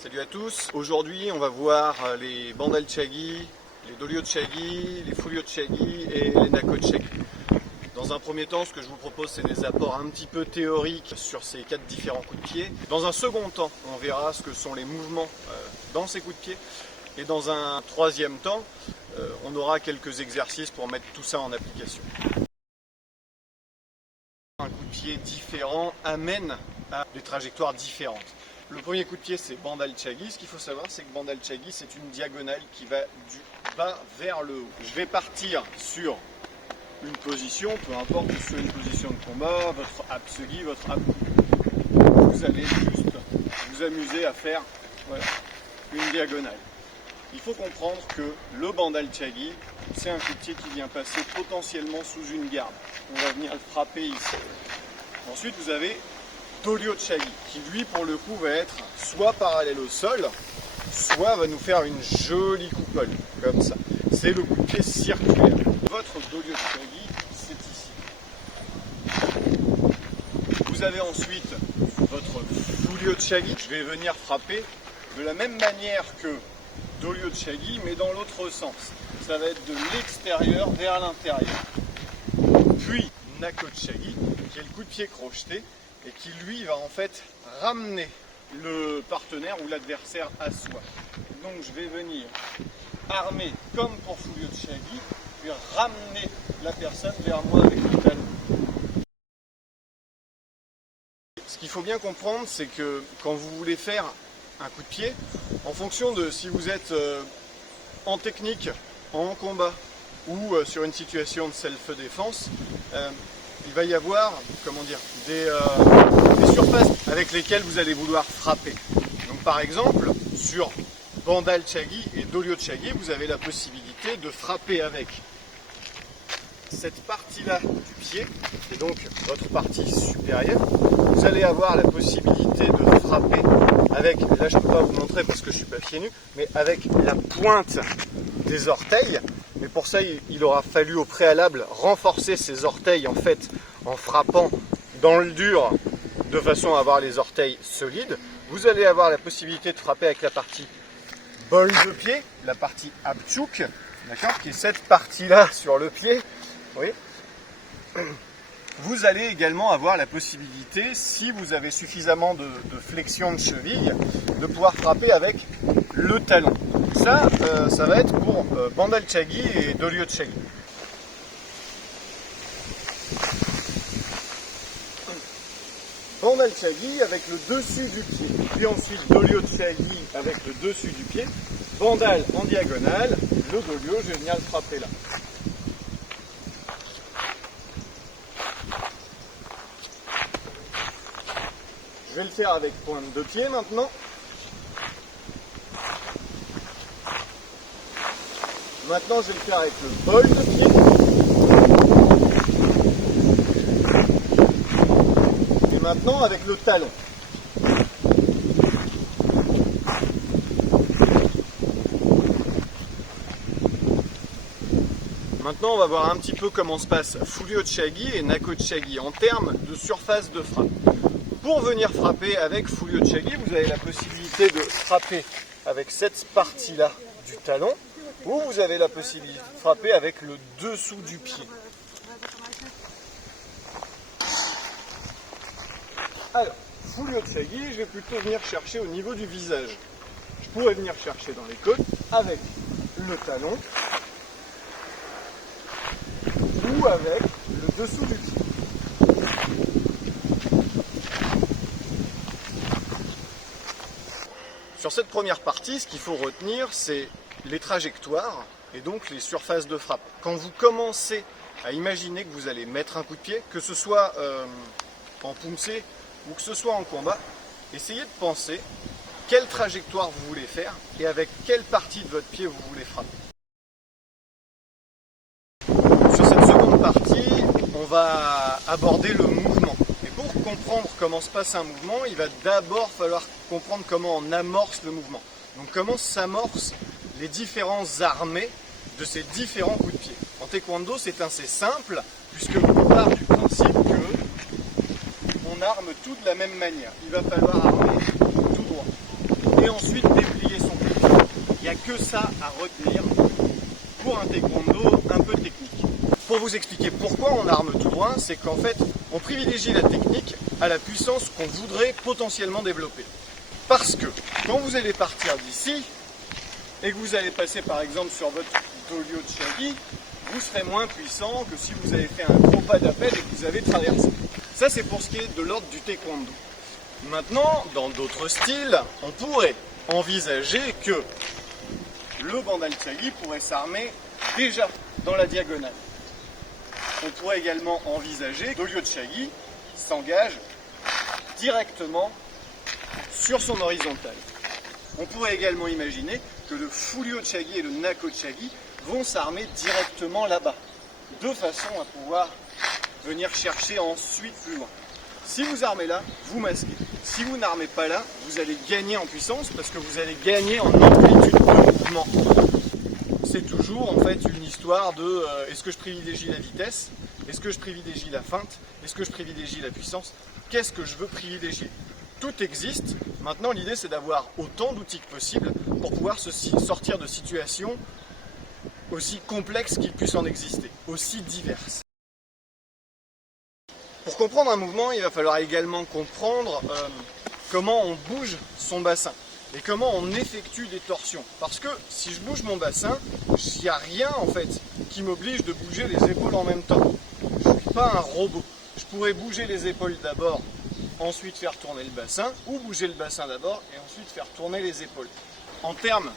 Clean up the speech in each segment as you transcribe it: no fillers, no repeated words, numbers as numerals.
Salut à tous, aujourd'hui on va voir les Bandal-Chagi, les Dolio-Chagi, les Fulio-Chagi et les Nako-Chagi. Dans un premier temps, ce que je vous propose, c'est des apports un petit peu théoriques sur ces 4 différents coups de pied. Dans un second temps, on verra ce que sont les mouvements dans ces coups de pied. Et dans un troisième temps, on aura quelques exercices pour mettre tout ça en application. Un coup de pied différent amène à des trajectoires différentes. Le premier coup de pied, c'est Bandal-Chagi. Ce qu'il faut savoir, c'est que Bandal-Chagi, c'est une diagonale qui va du bas vers le haut. Je vais partir sur une position, peu importe que ce soit une position de combat, votre Apsugi, votre Apku. Vous allez juste vous amuser à faire une diagonale. Il faut comprendre que le Bandal-Chagi, c'est un coup de pied qui vient passer potentiellement sous une garde. On va venir le frapper ici. Ensuite, vous avez Dolio-Chagi, qui lui, pour le coup, va être soit parallèle au sol, soit va nous faire une jolie coupole, comme ça. C'est le coup de pied circulaire. Votre Dolio-Chagi, c'est ici. Vous avez ensuite votre Fulio-Chagi. Je vais venir frapper de la même manière que Dolio-Chagi, mais dans l'autre sens. Ça va être de l'extérieur vers l'intérieur. Puis Nako-Chagi, qui est le coup de pied crocheté, et qui lui va en fait ramener le partenaire ou l'adversaire à soi. Donc je vais venir armer comme pour Fulio-Chagi, puis ramener la personne vers moi avec le talon. Ce qu'il faut bien comprendre, c'est que quand vous voulez faire un coup de pied, en fonction de si vous êtes en technique, en combat ou sur une situation de self-défense, il va y avoir des surfaces avec lesquelles vous allez vouloir frapper. Donc par exemple, sur Bandal-Chagi et Dolio-Chagi, vous avez la possibilité de frapper avec cette partie-là du pied, et donc votre partie supérieure. Vous allez avoir la possibilité de frapper avec, là je ne peux pas vous montrer parce que je ne suis pas pieds nus, mais avec la pointe des orteils. Mais pour ça, il aura fallu au préalable renforcer ces orteils en fait en frappant dans le dur de façon à avoir les orteils solides. Vous allez avoir la possibilité de frapper avec la partie bol de pied, la partie Apchuk, d'accord, qui est cette partie-là sur le pied. Oui. Vous allez également avoir la possibilité, si vous avez suffisamment de flexion de cheville, de pouvoir frapper avec le talon. Ça va être pour Bandal-Chagi et Dolio-Chagi. Bandal-Chagi avec le dessus du pied, puis ensuite Dolio-Chagi avec le dessus du pied, Bandal en diagonale, le Dolio, je vais venir le frapper là. Je vais le faire avec pointe de pied maintenant. Maintenant, je vais le faire avec le bol de pied. Et maintenant, avec le talon. Maintenant, on va voir un petit peu comment se passe Fulio-Chagi et Nako-Chagi en termes de surface de frappe. Pour venir frapper avec Fulio-Chagi, vous avez la possibilité de frapper avec cette partie-là du talon, ou vous avez la possibilité de frapper avec le dessous du pied. Alors, Fulio-Chagi, je vais plutôt venir chercher au niveau du visage. Je pourrais venir chercher dans les côtes avec le talon, ou avec le dessous du pied. Sur cette première partie, ce qu'il faut retenir, c'est les trajectoires et donc les surfaces de frappe. Quand vous commencez à imaginer que vous allez mettre un coup de pied, que ce soit en pouncé ou que ce soit en combat, essayez de penser quelle trajectoire vous voulez faire et avec quelle partie de votre pied vous voulez frapper. Sur cette seconde partie, on va aborder le mouvement. Et pour comprendre comment se passe un mouvement, il va d'abord falloir comprendre comment on amorce le mouvement. Donc comment s'amorcent les différents armés de ces différents coups de pied. En taekwondo, c'est assez simple, puisque on part du principe que on arme tout de la même manière. Il va falloir armer tout droit. Et ensuite déplier son taekwondo. Il n'y a que ça à retenir pour un taekwondo un peu technique. Pour vous expliquer pourquoi on arme tout droit, c'est qu'en fait, on privilégie la technique à la puissance qu'on voudrait potentiellement développer. Parce que quand vous allez partir d'ici, et que vous allez passer par exemple sur votre Doryo Chagi, vous serez moins puissant que si vous avez fait un gros pas d'appel et que vous avez traversé. Ça, c'est pour ce qui est de l'ordre du taekwondo. Maintenant, dans d'autres styles, on pourrait envisager que le Bandal Chagi pourrait s'armer déjà dans la diagonale. On pourrait également envisager que Doryo Chagi s'engage directement sur son horizontale. On pourrait également imaginer que le Furyo Chagi et le Nako Chagi vont s'armer directement là-bas, de façon à pouvoir venir chercher ensuite plus loin. Si vous armez là, vous masquez. Si vous n'armez pas là, vous allez gagner en puissance parce que vous allez gagner en amplitude de mouvement. C'est toujours en fait une histoire de est-ce que je privilégie la vitesse, est-ce que je privilégie la feinte, est-ce que je privilégie la puissance, qu'est-ce que je veux privilégier. Tout existe, maintenant l'idée c'est d'avoir autant d'outils que possible pour pouvoir sortir de situations aussi complexes qu'il puisse en exister, aussi diverses. Pour comprendre un mouvement, il va falloir également comprendre comment on bouge son bassin et comment on effectue des torsions. Parce que si je bouge mon bassin, il n'y a rien en fait qui m'oblige de bouger les épaules en même temps. Je ne suis pas un robot. Je pourrais bouger les épaules d'abord, ensuite faire tourner le bassin, ou bouger le bassin d'abord et ensuite faire tourner les épaules. En termes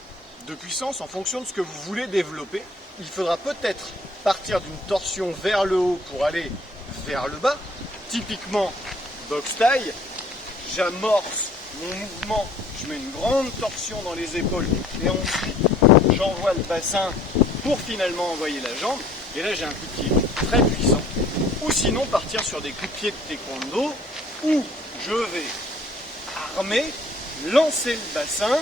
de puissance, en fonction de ce que vous voulez développer, il faudra peut-être partir d'une torsion vers le haut pour aller vers le bas. Typiquement, box taille, j'amorce mon mouvement, je mets une grande torsion dans les épaules et ensuite j'envoie le bassin pour finalement envoyer la jambe. Et là j'ai un coup de pied très puissant. Ou sinon partir sur des coups de pied de taekwondo où je vais armer, lancer le bassin,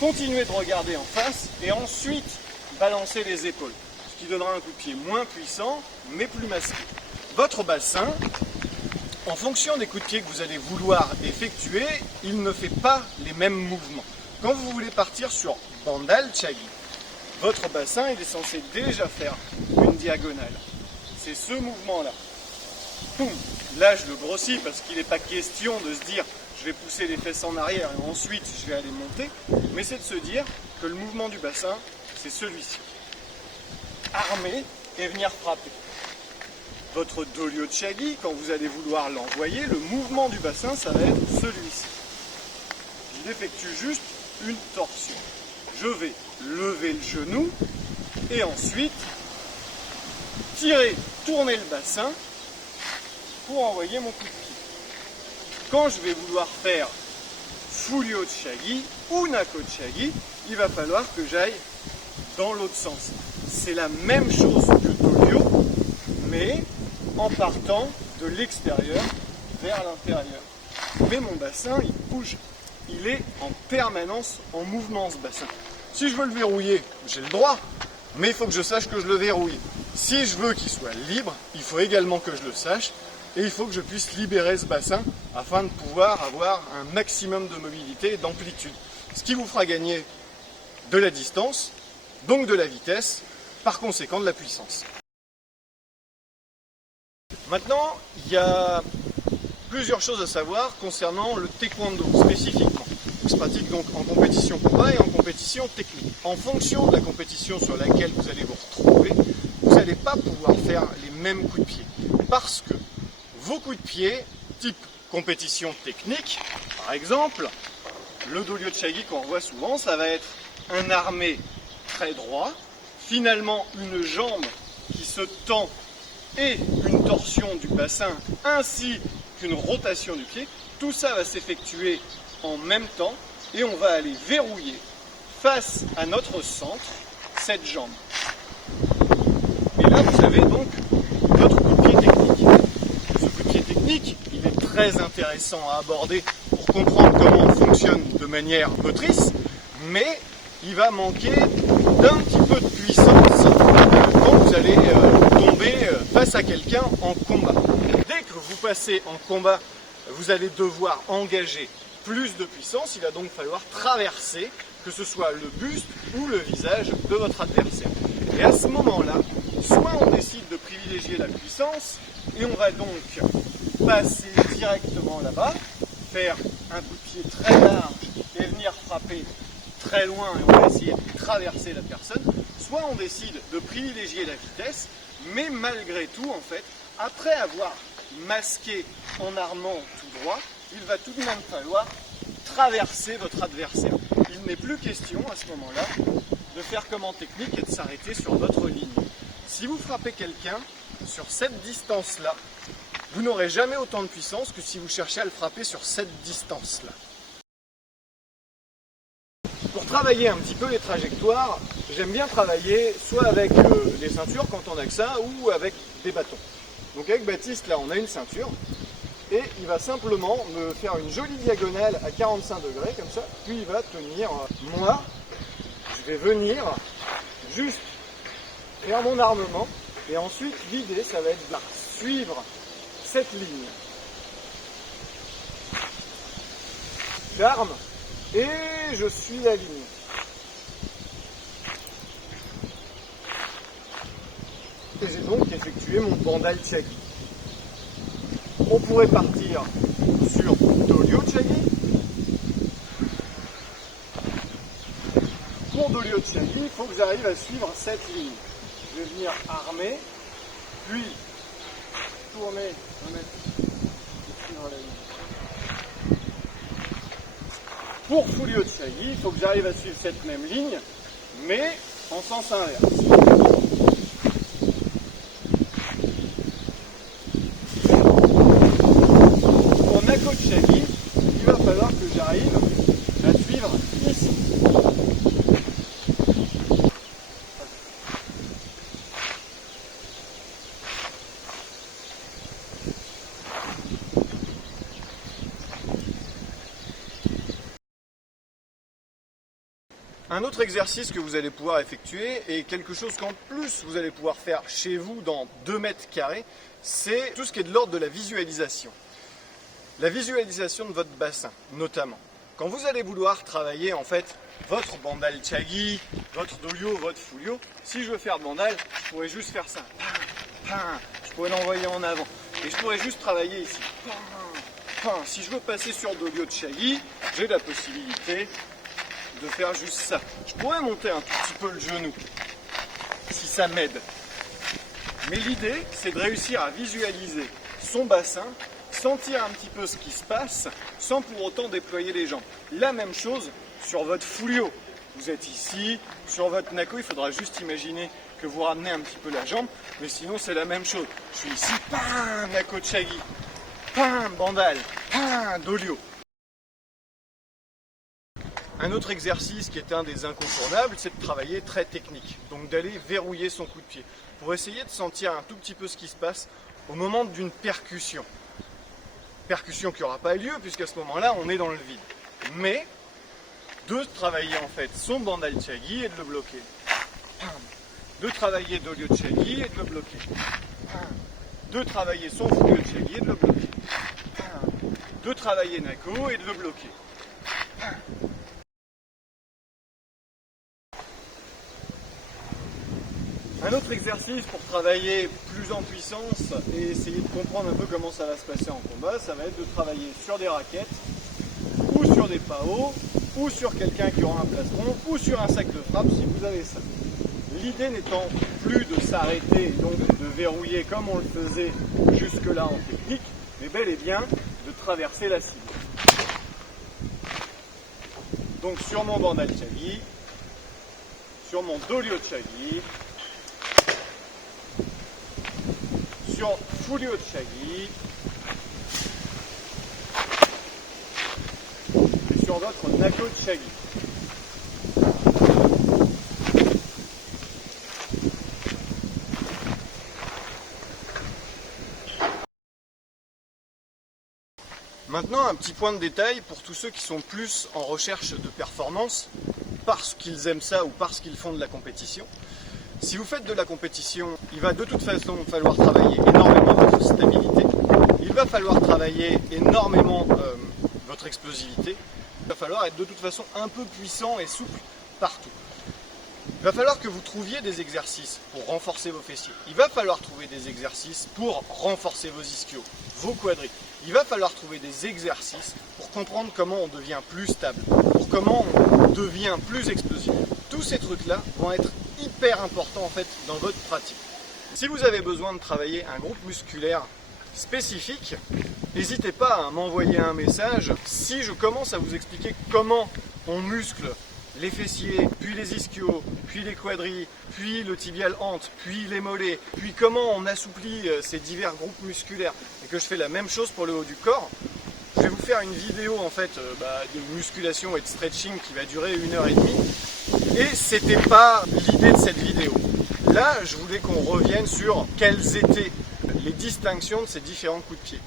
continuer de regarder en face et ensuite balancer les épaules. Ce qui donnera un coup de pied moins puissant mais plus masqué. Votre bassin, en fonction des coups de pied que vous allez vouloir effectuer, il ne fait pas les mêmes mouvements. Quand vous voulez partir sur Bandal Chagi, votre bassin il est censé déjà faire une diagonale. C'est ce mouvement-là. Là, je le grossis parce qu'il n'est pas question de se dire je vais pousser les fesses en arrière et ensuite je vais aller monter, mais c'est de se dire que le mouvement du bassin, c'est celui-ci. Armer et venir frapper. Votre Doryo Chagi, quand vous allez vouloir l'envoyer, le mouvement du bassin, ça va être celui-ci. Il effectue juste une torsion. Je vais lever le genou et ensuite tirer, tourner le bassin pour envoyer mon coup de pied. Quand je vais vouloir faire Furyo Chagi ou Nako Chagi, il va falloir que j'aille dans l'autre sens. C'est la même chose que Doryo, mais en partant de l'extérieur vers l'intérieur. Mais mon bassin, il bouge. Il est en permanence en mouvement, ce bassin. Si je veux le verrouiller, j'ai le droit, mais il faut que je sache que je le verrouille. Si je veux qu'il soit libre, il faut également que je le sache, et il faut que je puisse libérer ce bassin afin de pouvoir avoir un maximum de mobilité et d'amplitude. Ce qui vous fera gagner de la distance, donc de la vitesse, par conséquent de la puissance. Maintenant, il y a plusieurs choses à savoir concernant le taekwondo spécifiquement. Il se pratique donc en compétition combat et en compétition technique. En fonction de la compétition sur laquelle vous allez vous retrouver, vous n'allez pas pouvoir faire les mêmes coups de pied. Parce que vos coups de pied, type compétition technique, par exemple, le Doryo Chagi qu'on voit souvent, ça va être un armé très droit, finalement une jambe qui se tend et une torsion du bassin ainsi qu'une rotation du pied. Tout ça va s'effectuer en même temps et on va aller verrouiller face à notre centre cette jambe. Et là vous avez donc votre coup de pied technique. Ce coup de pied technique, il est très intéressant à aborder pour comprendre comment on fonctionne de manière motrice, mais il va manquer d'un petit peu de puissance quand vous allez tomber face à quelqu'un en combat. Dès que vous passez en combat, vous allez devoir engager plus de puissance, il va donc falloir traverser, que ce soit le buste ou le visage de votre adversaire. Et à ce moment-là, soit on décide de privilégier la puissance, et on va donc passer directement là-bas, faire un coup de pied très large et venir frapper très loin, et on va essayer de traverser la personne, soit on décide de privilégier la vitesse, mais malgré tout, en fait, après avoir masqué en armant tout droit, il va tout de même falloir traverser votre adversaire. Il n'est plus question à ce moment-là de faire comme en technique et de s'arrêter sur votre ligne. Si vous frappez quelqu'un sur cette distance-là, vous n'aurez jamais autant de puissance que si vous cherchez à le frapper sur cette distance-là. Pour travailler un petit peu les trajectoires, j'aime bien travailler soit avec les ceintures quand on a que ça, ou avec des bâtons. Donc avec Baptiste, là on a une ceinture, et il va simplement me faire une jolie diagonale à 45 degrés, comme ça, puis il va tenir. Moi, je vais venir juste faire mon armement, et ensuite vider, ça va être là, suivre cette ligne. J'arme, et je suis la ligne. Et j'ai donc effectué mon bandal chagi. On pourrait partir sur Dolio chagi. Pour Dolio chagi, il faut que j'arrive à suivre cette ligne. Je vais venir armer, puis tourner, suivre la ligne. Pour Fulio chagi, il faut que j'arrive à suivre cette même ligne, mais en sens inverse. Nako chagi, il va falloir que j'arrive à suivre ici. Un autre exercice que vous allez pouvoir effectuer, et quelque chose qu'en plus vous allez pouvoir faire chez vous dans 2 mètres carrés, c'est tout ce qui est de l'ordre de la visualisation. La visualisation de votre bassin, notamment. Quand vous allez vouloir travailler en fait votre bandal chagi, votre dolio, votre fulio, si je veux faire bandal, je pourrais juste faire ça. Je pourrais l'envoyer en avant. Et je pourrais juste travailler ici. Si je veux passer sur dolio chagi, j'ai la possibilité de faire juste ça. Je pourrais monter un tout petit peu le genou, si ça m'aide. Mais l'idée, c'est de réussir à visualiser son bassin, sentir un petit peu ce qui se passe sans pour autant déployer les jambes. La même chose sur votre fulio. Vous êtes ici, sur votre nako, il faudra juste imaginer que vous ramenez un petit peu la jambe, mais sinon c'est la même chose. Je suis ici, nako chagi, bandal, dolio. Un autre exercice qui est un des incontournables, c'est de travailler très technique, donc d'aller verrouiller son coup de pied, pour essayer de sentir un tout petit peu ce qui se passe au moment d'une percussion. Percussion qui n'aura pas lieu, puisqu'à ce moment-là, on est dans le vide. Mais, de travailler en fait son bandal chagi et de le bloquer. De travailler dolio chagi et de le bloquer. De travailler son fulio chagi et de le bloquer. De travailler nako et de le bloquer. Un autre exercice pour travailler plus en puissance et essayer de comprendre un peu comment ça va se passer en combat, ça va être de travailler sur des raquettes, ou sur des paos, ou sur quelqu'un qui aura un plastron, ou sur un sac de frappe si vous avez ça. L'idée n'étant plus de s'arrêter, donc de verrouiller comme on le faisait jusque-là en technique, mais bel et bien de traverser la cible. Donc sur mon bandal chagi, sur mon dolio chagi, sur fulio chagi et sur votre nako chagi. Maintenant, un petit point de détail pour tous ceux qui sont plus en recherche de performance, parce qu'ils aiment ça ou parce qu'ils font de la compétition. Si vous faites de la compétition, il va de toute façon falloir travailler énormément votre stabilité, il va falloir travailler énormément votre votre explosivité. Il va falloir être de toute façon un peu puissant et souple partout. Il va falloir que vous trouviez des exercices pour renforcer vos fessiers. Il va falloir trouver des exercices pour renforcer vos ischios, vos quadris. Il va falloir trouver des exercices pour comprendre comment on devient plus stable, pour comment on devient plus explosif. Tous ces trucs-là vont être hyper importants en fait dans votre pratique. Si vous avez besoin de travailler un groupe musculaire spécifique, n'hésitez pas à m'envoyer un message. Si je commence à vous expliquer comment on muscle les fessiers, puis les ischios, puis les quadris, puis le tibial hante, puis les mollets, puis comment on assouplit ces divers groupes musculaires, et que je fais la même chose pour le haut du corps, je vais vous faire une vidéo en fait de musculation et de stretching qui va durer 1h30. Et c'était pas l'idée de cette vidéo. Là, je voulais qu'on revienne sur quelles étaient les distinctions de ces différents coups de pied.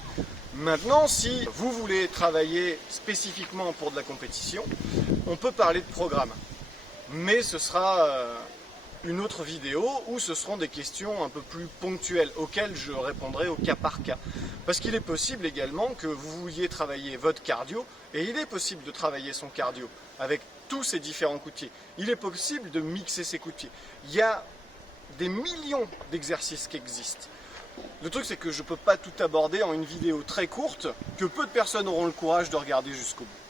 Maintenant, si vous voulez travailler spécifiquement pour de la compétition, on peut parler de programme. Mais ce sera une autre vidéo où ce seront des questions un peu plus ponctuelles auxquelles je répondrai au cas par cas. Parce qu'il est possible également que vous vouliez travailler votre cardio, et il est possible de travailler son cardio avec tous ces différents coups de pied. Il est possible de mixer ces coups de pied. Il y a des millions d'exercices qui existent. Le truc, c'est que je ne peux pas tout aborder en une vidéo très courte que peu de personnes auront le courage de regarder jusqu'au bout.